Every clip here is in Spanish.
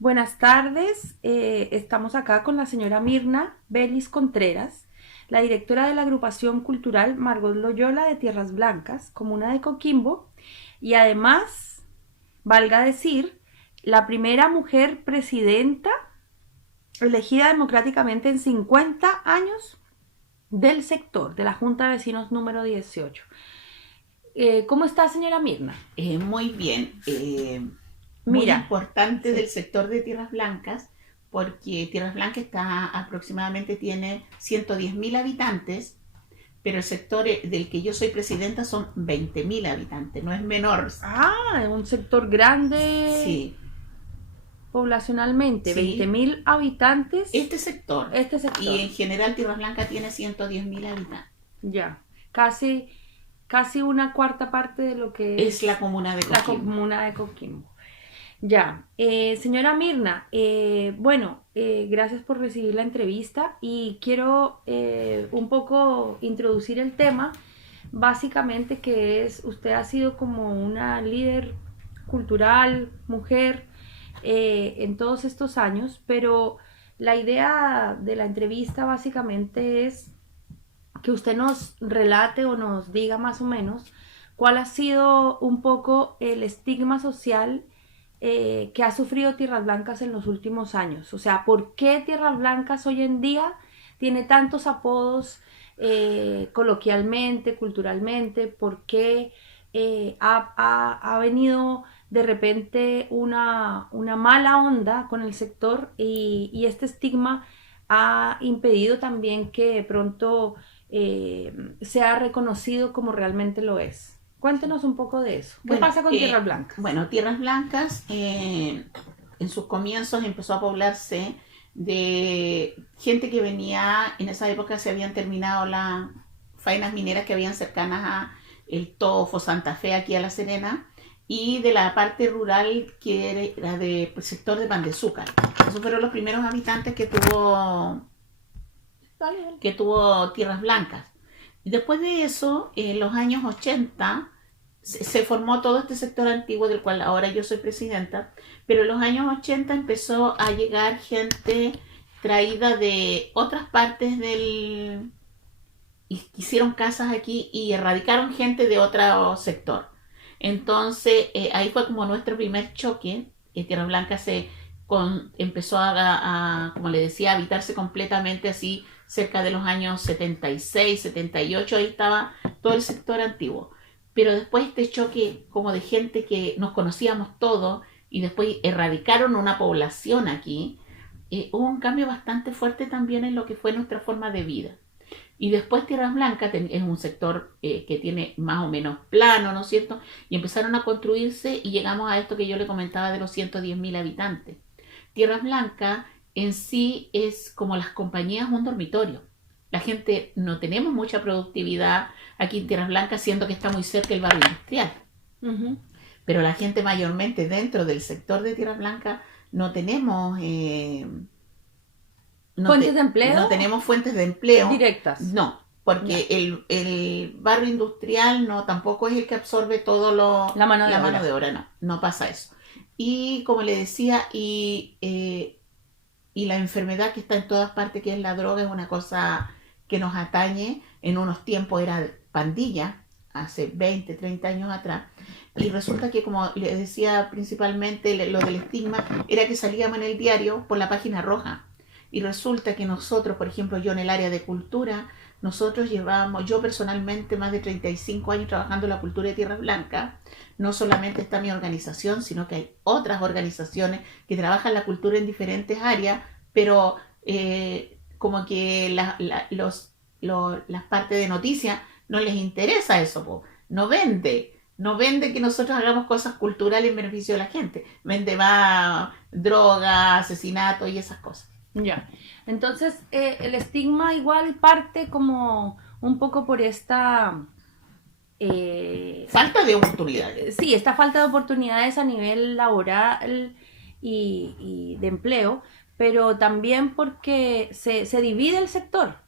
Buenas tardes, estamos acá con la señora Mirna Belis Contreras, la directora de la agrupación cultural Margot Loyola de Tierras Blancas, comuna de Coquimbo, y además, valga decir, la primera mujer presidenta elegida democráticamente en 50 años del sector, de la Junta de Vecinos número 18. ¿Cómo está, señora Mirna? Muy bien, muy Mira, importante del sí. sector de Tierras Blancas, porque Tierras Blancas está aproximadamente tiene 110.000 habitantes, pero el sector del que yo soy presidenta son 20.000 habitantes, no es menor. Ah, un sector grande Sí, poblacionalmente, sí, 20.000 habitantes, este sector. este Y sector. en general Tierras Blancas tiene 110.000 habitantes. Ya, casi, casi una cuarta parte de lo que Es la es comuna de la Coquimbo. comuna de Coquimbo. Ya, señora Mirna, bueno, gracias por recibir la entrevista y quiero un poco introducir el tema, básicamente que es, usted ha sido como una líder cultural, mujer, en todos estos años, pero la idea de la entrevista básicamente es que usted nos relate o nos diga más o menos cuál ha sido un poco el estigma social que ha sufrido Tierras Blancas en los últimos años. O sea, ¿por qué Tierras Blancas hoy en día tiene tantos apodos coloquialmente, culturalmente? ¿Por qué ha venido de repente una mala onda con el sector y este estigma ha impedido también que de pronto sea reconocido como realmente lo es? Cuéntenos un poco de eso. ¿Qué Bueno, pasa con Tierras Blancas? bueno, Tierras Blancas en sus comienzos empezó a poblarse de gente que venía, en esa época se habían terminado las faenas mineras que habían cercanas a El Tofo, Santa Fe, aquí a La Serena, y de la parte rural que era del sector de Pan de Azúcar. Esos fueron los primeros habitantes Dale, dale. que tuvo Tierras Blancas. Y después de eso, en los años 80, se formó todo este sector antiguo del cual ahora yo soy presidenta, pero en los años 80 empezó a llegar gente traída de otras partes del... y hicieron casas aquí y erradicaron gente de otro sector. Entonces, ahí fue como nuestro primer choque. Tierra Blanca empezó como le decía, a habitarse completamente así cerca de los años 76, 78, ahí estaba todo el sector antiguo. Pero después este choque como de gente que nos conocíamos todos y después erradicaron una población aquí, hubo un cambio bastante fuerte también en lo que fue nuestra forma de vida. Y después Tierras Blancas es un sector que tiene más o menos plano, ¿no es cierto? Y empezaron a construirse y llegamos a esto que yo le comentaba de los 110.000 habitantes. Tierras Blancas en sí es como las compañías un dormitorio. La gente no tenemos mucha productividad aquí en Tierras Blancas, siendo que está muy cerca el barrio industrial. Ujú. Pero la gente mayormente dentro del sector de Tierras Blancas no tenemos Fuentes de no empleo tenemos fuentes de empleo, directas. no, Ya. porque el barrio industrial no tampoco es el que absorbe La mano de la mano obra. de obra, no, no pasa eso. Y como le decía, y la enfermedad que está en todas partes, que es la droga, es una cosa que nos atañe. En unos tiempos era pandilla, hace 20, 30 años atrás. Y resulta que, como les decía, principalmente lo del estigma era que salíamos en el diario por la página roja. Y resulta que nosotros, por ejemplo, yo en el área de cultura, nosotros llevamos, yo personalmente, más de 35 años trabajando en la cultura de Tierra Blanca. No solamente está mi organización, sino que hay otras organizaciones que trabajan la cultura en diferentes áreas, pero como que las partes de noticias no les interesa eso, po. No vende. No vende que nosotros hagamos cosas culturales en beneficio de la gente. Vende más droga, asesinato y esas cosas. Ya. Entonces, el estigma igual parte como un poco por esta eh, Falta de oportunidades. sí, esta falta de oportunidades a nivel laboral y de empleo, pero también porque se divide el sector,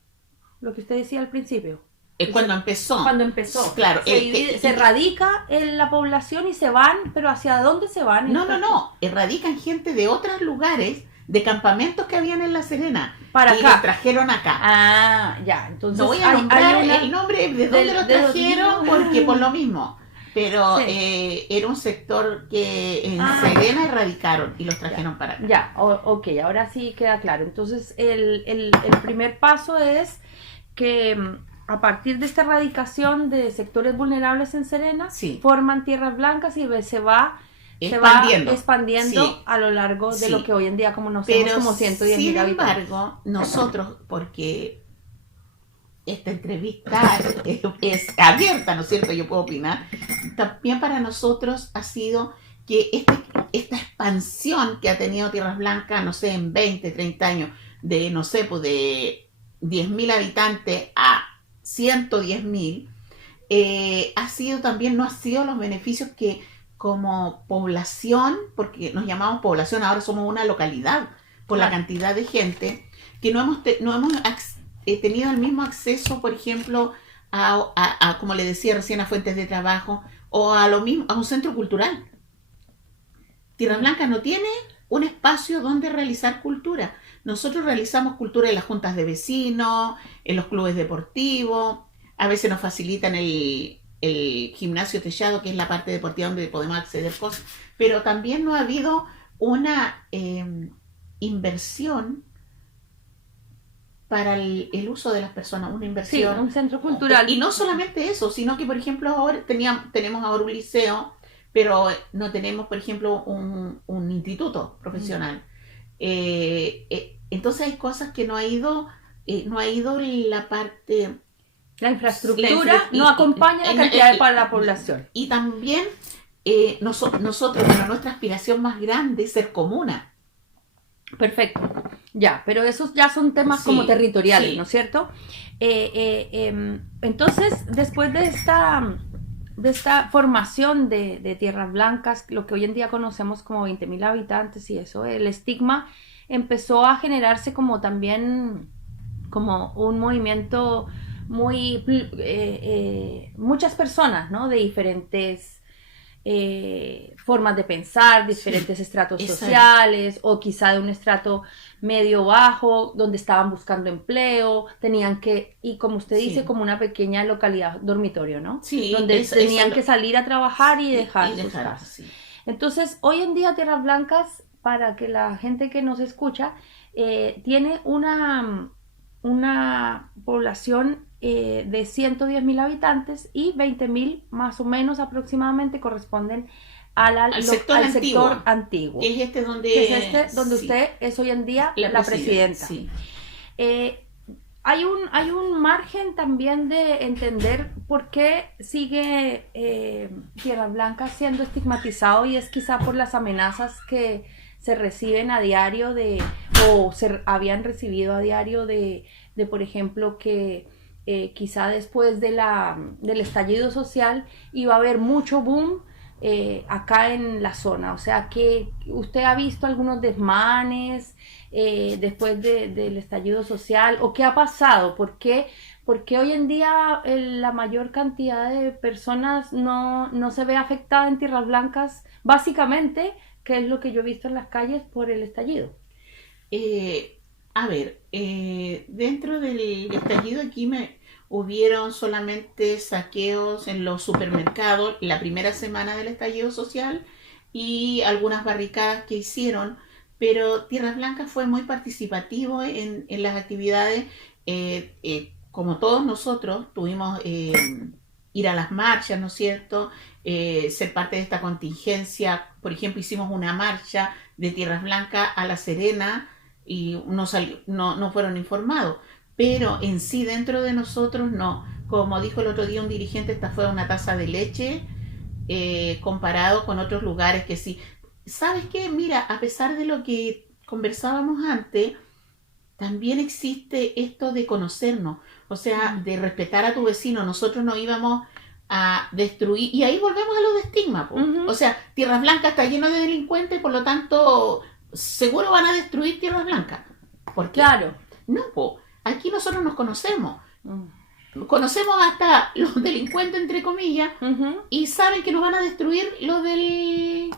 lo que usted decía al principio. Es cuando empezó. Cuando empezó. Claro. Se radica en la población y se van, pero ¿hacia dónde se van? No. Erradican gente de otros lugares, de campamentos que habían en La Serena. Para y acá. los trajeron acá. Ah, ya. Entonces, no voy a nombrar el nombre de dónde los trajeron, porque por lo mismo. Pero era un sector que en Serena erradicaron y los trajeron para acá. Ya, ok, ahora sí queda claro. Entonces, el primer paso es que a partir de esta erradicación de sectores vulnerables en Serena, forman tierras blancas y se va expandiendo a lo largo de lo que hoy en día conocemos como 110.000 habitantes. Sin embargo, nosotros, porque esta entrevista es abierta, ¿no es cierto? Yo puedo opinar. También para nosotros ha sido que esta expansión que ha tenido Tierras Blancas, no sé, en 20, 30 años, de, no sé, pues de 10.000 habitantes a 110.000, ha sido también, no ha sido los beneficios que como población, porque nos llamamos población, ahora somos una localidad, por la cantidad de gente, que no hemos tenido el mismo acceso, por ejemplo, a, como le decía recién, a fuentes de trabajo o a lo mismo, a un centro cultural. Tierras Blancas no tiene un espacio donde realizar cultura. Nosotros realizamos cultura en las juntas de vecinos, en los clubes deportivos, a veces nos facilitan el gimnasio techado, que es la parte deportiva donde podemos acceder cosas, pero también no ha habido una inversión para el uso de las personas, una inversión. Sí, un centro cultural. Y no solamente eso, sino que, por ejemplo, ahora tenemos ahora un liceo, pero no tenemos, por ejemplo, un instituto profesional. Entonces hay cosas que no ha ido la parte... La infraestructura no acompaña la cantidad de la población. Y también nosotros, bueno, nuestra aspiración más grande es ser comuna. Perfecto, ya, pero esos ya son temas como territoriales, ¿no es cierto? Entonces, después de esta formación de Tierras Blancas, lo que hoy en día conocemos como 20.000 habitantes y eso, el estigma empezó a generarse como también como un movimiento muy, muchas personas, ¿no? De diferentes formas de pensar, diferentes estratos sociales, o quizá de un estrato medio bajo, donde estaban buscando empleo, tenían que, y como usted dice, como una pequeña localidad dormitorio, ¿no? Sí, donde tenían que salir a trabajar y dejar sus casas. Entonces, hoy en día Tierras Blancas, para que la gente que nos escucha, tiene una población de 110.000 habitantes y 20.000 más o menos aproximadamente corresponden al sector antiguo. Que es donde usted es hoy en día la presidenta. Sí. Hay un margen también de entender por qué sigue Tierras Blancas siendo estigmatizado, y es quizá por las amenazas que se reciben a diario o se habían recibido a diario de por ejemplo, que quizá después del estallido social iba a haber mucho boom acá en la zona. O sea, que usted ha visto algunos desmanes después del estallido social, o qué ha pasado, por qué hoy en día la mayor cantidad de personas no se ve afectada en Tierras Blancas, básicamente, que es lo que yo he visto en las calles por el estallido. A ver, dentro del estallido aquí hubieron solamente saqueos en los supermercados la primera semana del estallido social y algunas barricadas que hicieron, pero Tierras Blancas fue muy participativo en las actividades. Como todos nosotros tuvimos ir a las marchas, ¿no es cierto? Ser parte de esta contingencia. Por ejemplo, hicimos una marcha de Tierras Blancas a La Serena y no fueron informados, pero en sí dentro de nosotros no. Como dijo el otro día un dirigente, esta fue una taza de leche comparado con otros lugares que sí. ¿Sabes qué? Mira, a pesar de lo que conversábamos antes, también existe esto de conocernos, o sea, de respetar a tu vecino. Nosotros no íbamos a destruir, y ahí volvemos a lo de estigma, o sea, Tierras Blancas está lleno de delincuentes, por lo tanto seguro van a destruir Tierras Blancas. ¿Por qué? Claro. No, aquí nosotros nos conocemos. conocemos hasta los delincuentes, entre comillas, Ujú. y saben que nos van a destruir Lo de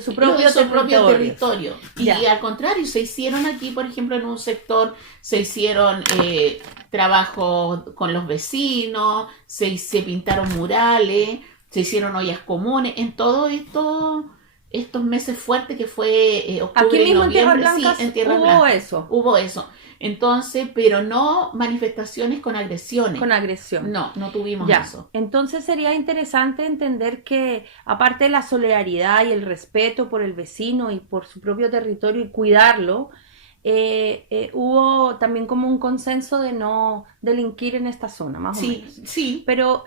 su lo propio de su propio territorio. territorio. Y Ya. al contrario, se hicieron aquí, por ejemplo, en un sector, se hicieron trabajo con los vecinos, se pintaron murales, se hicieron ollas comunes, en todo esto, estos meses fuertes que fue Aquí octubre y mismo en Tierras noviembre, sí, Blancas en Tierra hubo Blanca, eso, hubo eso. Entonces, pero no manifestaciones con agresiones. con agresión. No, no tuvimos Ya, eso. entonces sería interesante entender que aparte de la solidaridad y el respeto por el vecino y por su propio territorio y cuidarlo, hubo también como un consenso de no delinquir en esta zona, más o Sí, menos. sí. Pero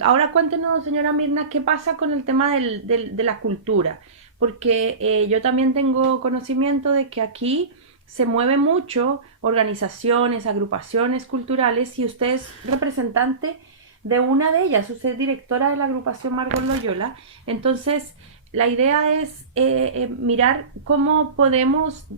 ahora cuéntenos, señora Mirna, ¿qué pasa con el tema de la cultura? Porque yo también tengo conocimiento de que aquí se mueve mucho organizaciones, agrupaciones culturales y usted es representante de una de ellas, usted es directora de la agrupación Margot Loyola. Entonces, la idea es mirar cómo podemos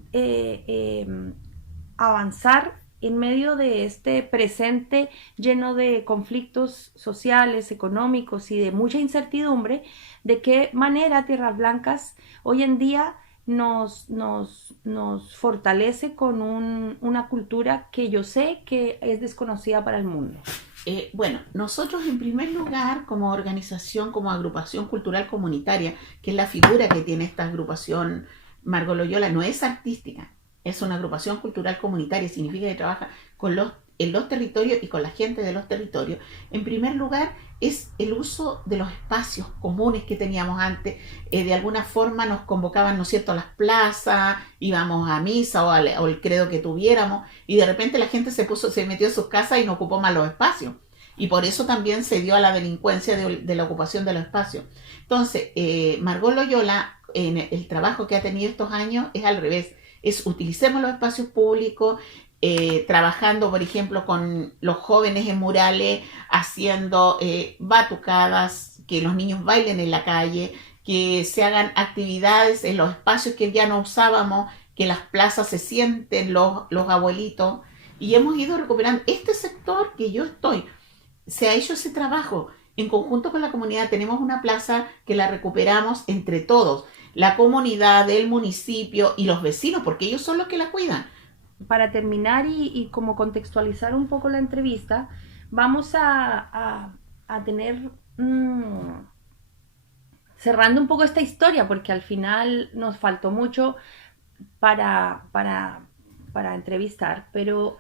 avanzar en medio de este presente lleno de conflictos sociales, económicos y de mucha incertidumbre, de qué manera Tierras Blancas hoy en día nos fortalece con una cultura que yo sé que es desconocida para el mundo. Bueno, nosotros en primer lugar, como organización, como agrupación cultural comunitaria, que es la figura que tiene esta agrupación Margot Loyola, no es artística, es una agrupación cultural comunitaria, significa que trabaja en los territorios y con la gente de los territorios. En primer lugar, es el uso de los espacios comunes que teníamos antes. De alguna forma nos convocaban, ¿no es cierto?, a las plazas, íbamos a misa o el credo que tuviéramos, y de repente la gente se metió en sus casas y no ocupó más los espacios. Y por eso también se dio a la delincuencia de la ocupación de los espacios. Entonces, Margot Loyola, en el trabajo que ha tenido estos años, es al revés. Es utilicemos los espacios públicos, trabajando, por ejemplo, con los jóvenes en murales, haciendo batucadas, que los niños bailen en la calle, que se hagan actividades en los espacios que ya no usábamos, que las plazas se sienten los abuelitos. Y hemos ido recuperando este sector que yo estoy. Se ha hecho ese trabajo en conjunto con la comunidad. Tenemos una plaza que la recuperamos entre todos, la comunidad, el municipio y los vecinos, porque ellos son los que la cuidan. Para terminar y como contextualizar un poco la entrevista, vamos a tener, cerrando un poco esta historia, porque al final nos faltó mucho para entrevistar, pero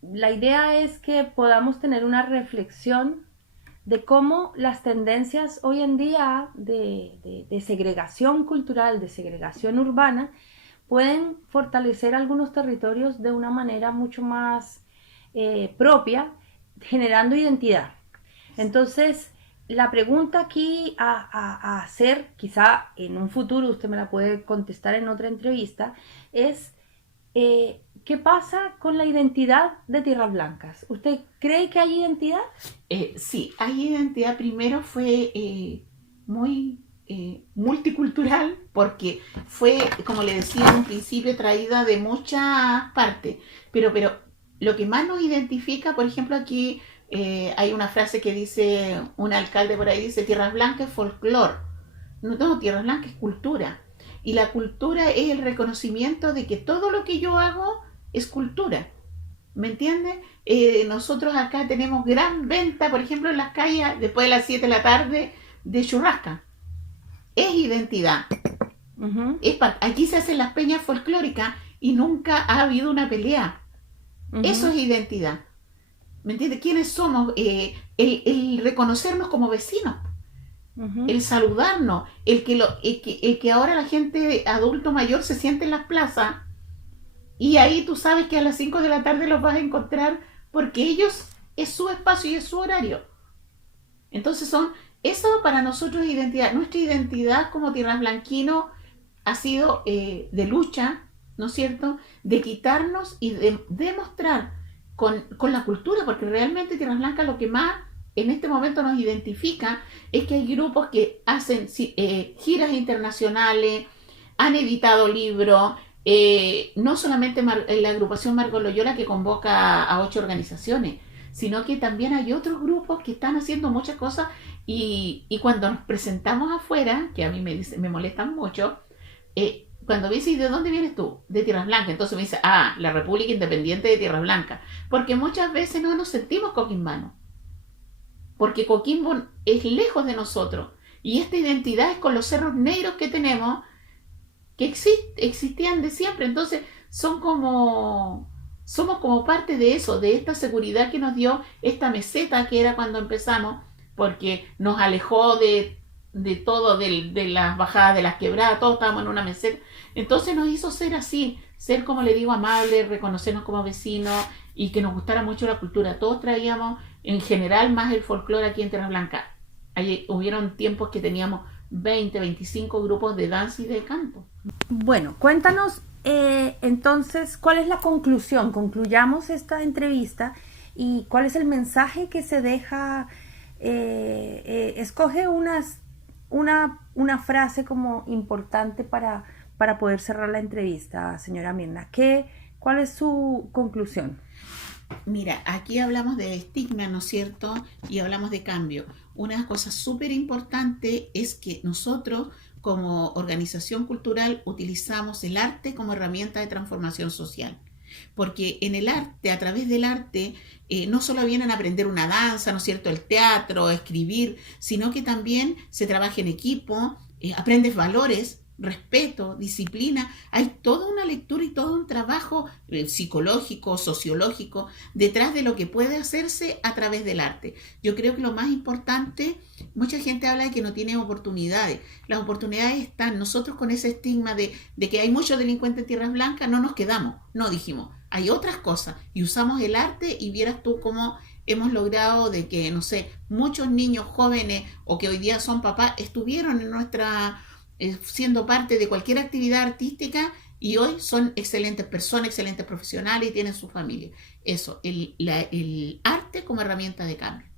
la idea es que podamos tener una reflexión de cómo las tendencias hoy en día de segregación cultural, de segregación urbana, pueden fortalecer algunos territorios de una manera mucho más propia, generando identidad. Entonces, la pregunta aquí a hacer, quizá en un futuro usted me la puede contestar en otra entrevista, es ¿qué pasa con la identidad de Tierras Blancas? ¿Usted cree que hay identidad? Sí, hay identidad. Primero fue muy multicultural porque fue, como le decía en un principio, traída de muchas partes. Pero lo que más nos identifica, por ejemplo, aquí hay una frase que dice, un alcalde por ahí dice, Tierras Blancas es folclore. No, Tierras Blancas es cultura. Y la cultura es el reconocimiento de que todo lo que yo hago es cultura. ¿Me entiendes? Nosotros acá tenemos gran venta, por ejemplo, en las calles después de las 7 de la tarde de churrasca. Es identidad. Aquí se hacen las peñas folclóricas y nunca ha habido una pelea. Eso es identidad. ¿Me entiendes? ¿Quiénes somos? El reconocernos como vecinos. El saludarnos. El que ahora la gente adulto mayor se siente en las plazas. Y ahí tú sabes que a las 5 de la tarde los vas a encontrar porque ellos es su espacio y es su horario. Entonces eso para nosotros es identidad. Nuestra identidad como tierras blanquinos ha sido de lucha, ¿no es cierto? De quitarnos y de demostrar con la cultura, porque realmente Tierras Blancas lo que más en este momento nos identifica es que hay grupos que hacen giras internacionales, han editado libros. No solamente la agrupación Margot Loyola que convoca a 8 organizaciones, sino que también hay otros grupos que están haciendo muchas cosas y cuando nos presentamos afuera, que a mí me molestan mucho, cuando me dicen, ¿de dónde vienes tú? De Tierras Blancas. Entonces me dice, la República Independiente de Tierras Blancas. Porque muchas veces no nos sentimos coquimbanos. Porque Coquimbo es lejos de nosotros. Y esta identidad es con los cerros negros que tenemos, que existían de siempre. Entonces somos como parte de eso, de esta seguridad que nos dio esta meseta que era cuando empezamos, porque nos alejó de todo, de las bajadas, de las quebradas, todos estábamos en una meseta. Entonces nos hizo ser así, ser, como le digo, amables, reconocernos como vecinos y que nos gustara mucho la cultura. Todos traíamos en general más el folclore aquí en Tierras Blancas. Hubieron tiempos que teníamos 20, 25 grupos de danza y de canto. Bueno, cuéntanos entonces cuál es la conclusión. Concluyamos esta entrevista y cuál es el mensaje que se deja. Escoge una frase como importante para poder cerrar la entrevista, señora Mirna. ¿Cuál es su conclusión? Mira, aquí hablamos de estigma, ¿no es cierto? Y hablamos de cambio. Una cosa súper importante es que nosotros, como organización cultural, utilizamos el arte como herramienta de transformación social. Porque en el arte, a través del arte, no solo vienen a aprender una danza, ¿no es cierto?, el teatro, escribir, sino que también se trabaja en equipo, aprendes valores, respeto, disciplina. Hay toda una lectura y todo un trabajo psicológico, sociológico, detrás de lo que puede hacerse a través del arte. Yo creo que lo más importante, mucha gente habla de que no tiene oportunidades. Las oportunidades están. Nosotros con ese estigma de que hay muchos delincuentes en Tierras Blancas, no nos quedamos, no dijimos, hay otras cosas y usamos el arte y vieras tú cómo hemos logrado de que, no sé, muchos niños jóvenes o que hoy día son papás estuvieron en nuestra siendo parte de cualquier actividad artística y hoy son excelentes personas, excelentes profesionales y tienen su familia. Eso, el arte como herramienta de cambio.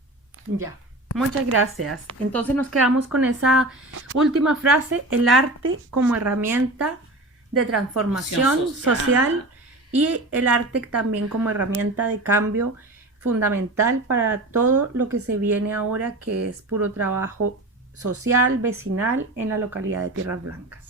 Ya, muchas gracias. Entonces nos quedamos con esa última frase, el arte como herramienta de transformación social y el arte también como herramienta de cambio fundamental para todo lo que se viene ahora, que es puro trabajo social, vecinal en la localidad de Tierras Blancas.